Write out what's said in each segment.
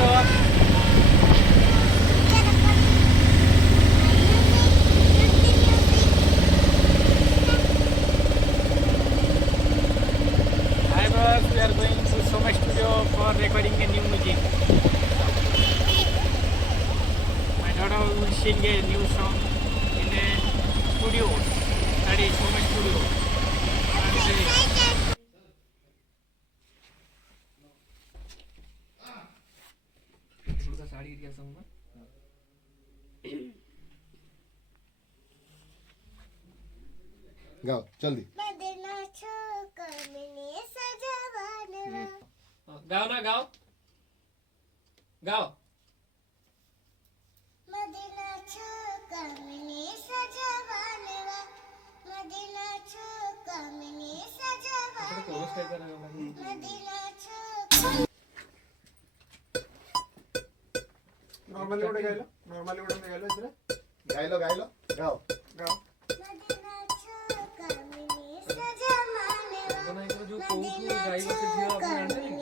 We are going to Somesh Studio for recording a new music. My daughter will sing a new song in a studio. That is Somesh Studio. गाओ जल्दी गाओ ना गाओ गाओ normally उड़े गाइलो normally उड़े गाइलो इधर गाइलो गाइलो गाओ गाओ जो कोउठू गाइबा के झियो आपण जानते नहीं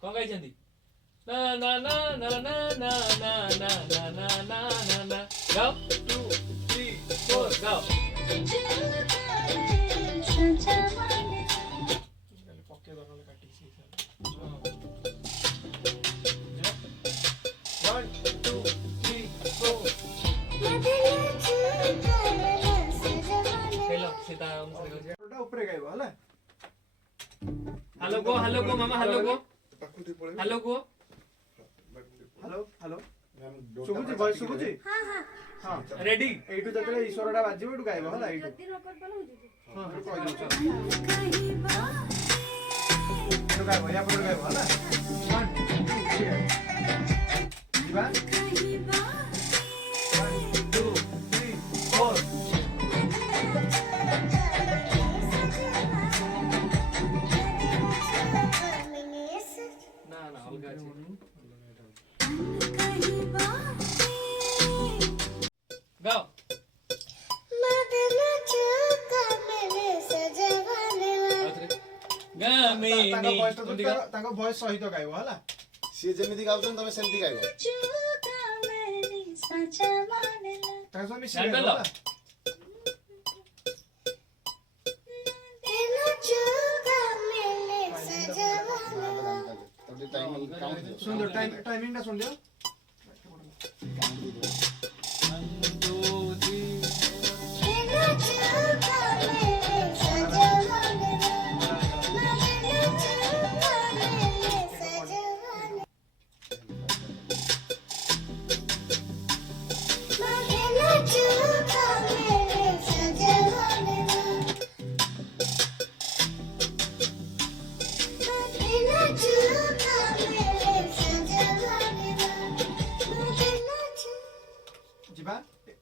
कौन गाई जंदी ना ना ना ना ना ना ना ना ना ना ना ना ना गाओ 2 3 4 गाओ पक्के दरले काटी सी 1 2 3 4 हेलो सीता ओटा ऊपर गाइबो हला हेलो को मामा हेलो को हेलो को हेलो हेलो सुबुजी भॉइस सुबुजी हां हां रेडी एटू जतले ईश्वरडा बाजिबो एटू गाइबो हला एटू हां एटू गाइबो या पर गाइबो हला 1 2 3 जीवा 1 2 3 4 ना ना अलगा छी गाओ ताको भॉइस सहित गाइबो हला सी जेमिति गाउछन तमे सेमति गाइबो ताको समी जान पेलो सुन टाइमिंग ना सुन लियो 1 2 3 जीवा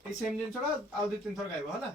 ए सेम जिंसरा आउ दि तीन थर गाइबो हला